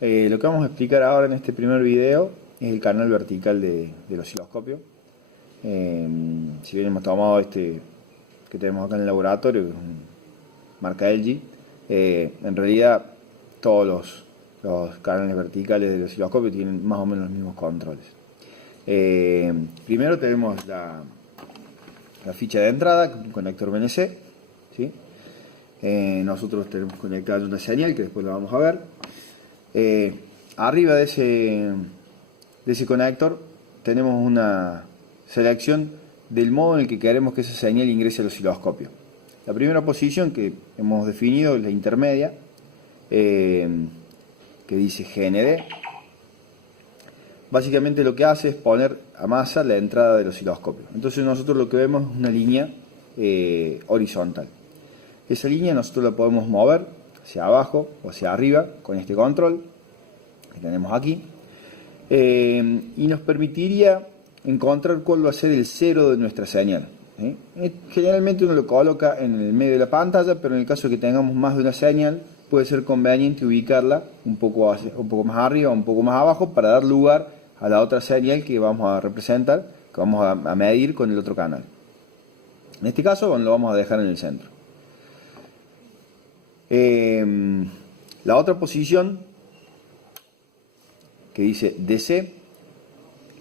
Lo que vamos a explicar ahora en este primer video es el canal vertical del osciloscopio. Si bien hemos tomado este que tenemos acá en el laboratorio, que es marca LG, en realidad todos los canales verticales del osciloscopio tienen más o menos los mismos controles. Primero tenemos la ficha de entrada, un conector BNC, ¿sí? Nosotros tenemos conectada una señal que después lo vamos a ver. Arriba de ese conector tenemos una selección del modo en el que queremos que esa señal ingrese al osciloscopio. La primera posición que hemos definido es la intermedia, que dice GND. Básicamente lo que hace es poner a masa la entrada del osciloscopio. Entonces nosotros lo que vemos es una línea horizontal. Esa línea nosotros la podemos mover hacia abajo o hacia arriba con este control que tenemos aquí, y nos permitiría encontrar cuál va a ser el cero de nuestra señal. Generalmente uno lo coloca en el medio de la pantalla, pero en el caso de que tengamos más de una señal puede ser conveniente ubicarla un poco más arriba o un poco más abajo para dar lugar a la otra señal que vamos a representar, que vamos a medir con el otro canal. En este caso lo vamos a dejar en el centro. La otra posición que dice DC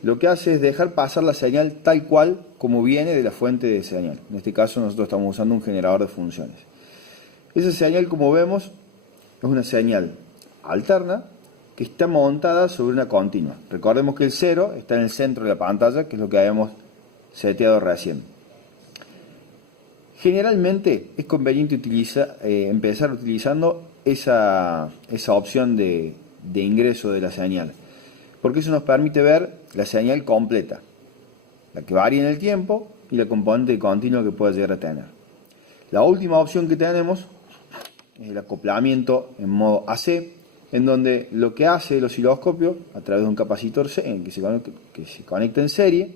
lo que hace es dejar pasar la señal tal cual como viene de la fuente de señal. En este caso nosotros estamos usando un generador de funciones. Esa señal, como vemos, es una señal alterna que está montada sobre una continua. Recordemos que el 0 está en el centro de la pantalla, que es lo que habíamos seteado recién. Generalmente es conveniente empezar utilizando esa opción de ingreso de la señal, porque eso nos permite ver la señal completa, la que varía en el tiempo y la componente continua que pueda llegar a tener. La última opción que tenemos es el acoplamiento en modo AC, en donde lo que hace el osciloscopio a través de un capacitor que se conecta en serie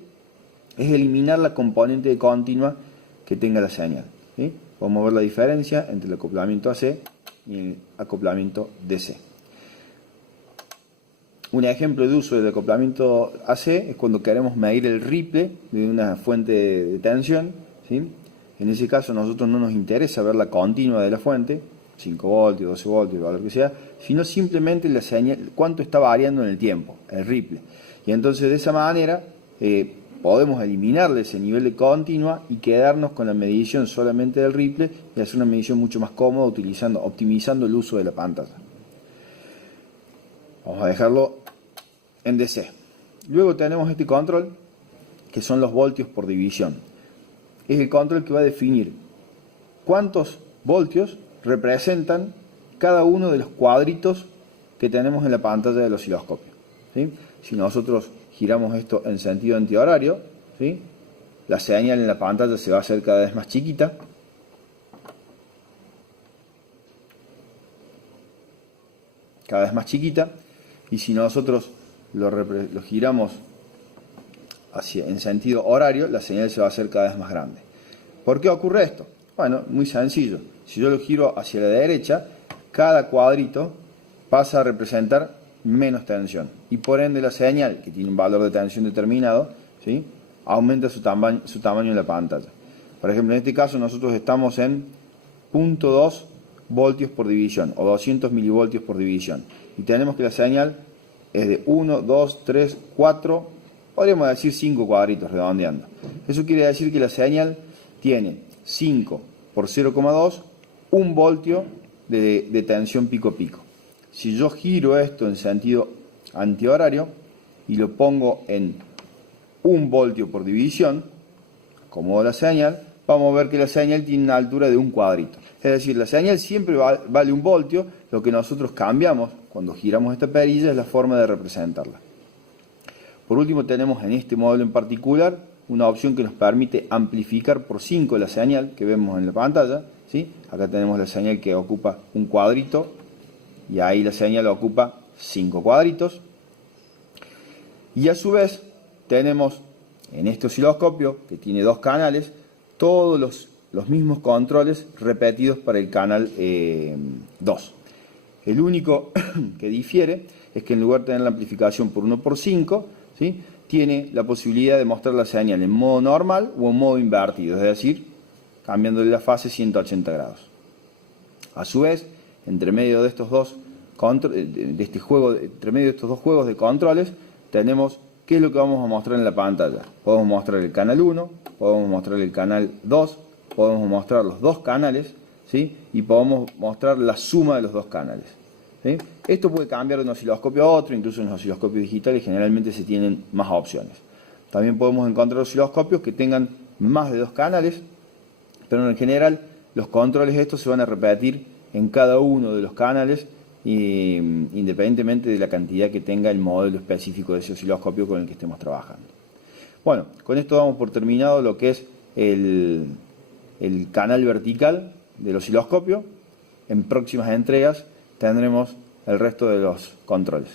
es eliminar la componente continua que tenga la señal, ¿sí? Podemos ver la diferencia entre el acoplamiento AC y el acoplamiento DC. Un ejemplo de uso del acoplamiento AC es cuando queremos medir el ripple de una fuente de tensión, ¿sí? En ese caso a nosotros no nos interesa ver la continua de la fuente, 5 voltios, 12 voltios, el valor que sea, sino simplemente la señal, cuánto está variando en el tiempo, el ripple. Y entonces de esa manera podemos eliminarle ese nivel de continua y quedarnos con la medición solamente del ripple y hacer una medición mucho más cómoda optimizando el uso de la pantalla. Vamos a dejarlo en DC. Luego tenemos este control que son los voltios por división. Es el control que va a definir cuántos voltios representan cada uno de los cuadritos que tenemos en la pantalla del osciloscopio, ¿sí? Si nosotros giramos esto en sentido antihorario, ¿sí? La señal en la pantalla se va a hacer cada vez más chiquita. Cada vez más chiquita. Y si nosotros lo giramos en sentido horario, la señal se va a hacer cada vez más grande. ¿Por qué ocurre esto? Bueno, muy sencillo. Si yo lo giro hacia la derecha, cada cuadrito pasa a representar menos tensión. Y por ende la señal, que tiene un valor de tensión determinado, ¿sí?, aumenta su tamaño en la pantalla. Por ejemplo, en este caso nosotros estamos en 0.2 voltios por división o 200 milivoltios por división. Y tenemos que la señal es de 1, 2, 3, 4, podríamos decir 5 cuadritos redondeando. Eso quiere decir que la señal tiene 5 por 0,2, 1 voltio de tensión pico a pico. Si yo giro esto en sentido antihorario y lo pongo en 1 voltio por división, acomodo la señal, vamos a ver que la señal tiene una altura de 1 cuadrito. Es decir, la señal siempre vale 1 voltio, lo que nosotros cambiamos cuando giramos esta perilla es la forma de representarla. Por último tenemos en este modelo en particular una opción que nos permite amplificar por 5 la señal que vemos en la pantalla, ¿sí? Acá tenemos la señal que ocupa 1 cuadrito y ahí la señal ocupa 5 cuadritos. Y a su vez tenemos en este osciloscopio, que tiene 2 canales, todos los mismos controles repetidos para el canal 2. El único que difiere es que en lugar de tener la amplificación por 1/5, ¿sí?, tiene la posibilidad de mostrar la señal en modo normal o en modo invertido, es decir, cambiándole la fase 180 grados. A su vez, entre medio de estos dos juegos de controles, tenemos qué es lo que vamos a mostrar en la pantalla. Podemos mostrar el canal 1, podemos mostrar el canal 2, podemos mostrar los dos canales, ¿sí?, y podemos mostrar la suma de los dos canales, ¿sí? Esto puede cambiar de un osciloscopio a otro, incluso en los osciloscopios digitales generalmente se tienen más opciones. También podemos encontrar osciloscopios que tengan más de dos canales, pero en general los controles estos se van a repetir en cada uno de los canales, independientemente de la cantidad que tenga el modelo específico de ese osciloscopio con el que estemos trabajando. Bueno, con esto damos por terminado lo que es el canal vertical del osciloscopio. En próximas entregas tendremos el resto de los controles.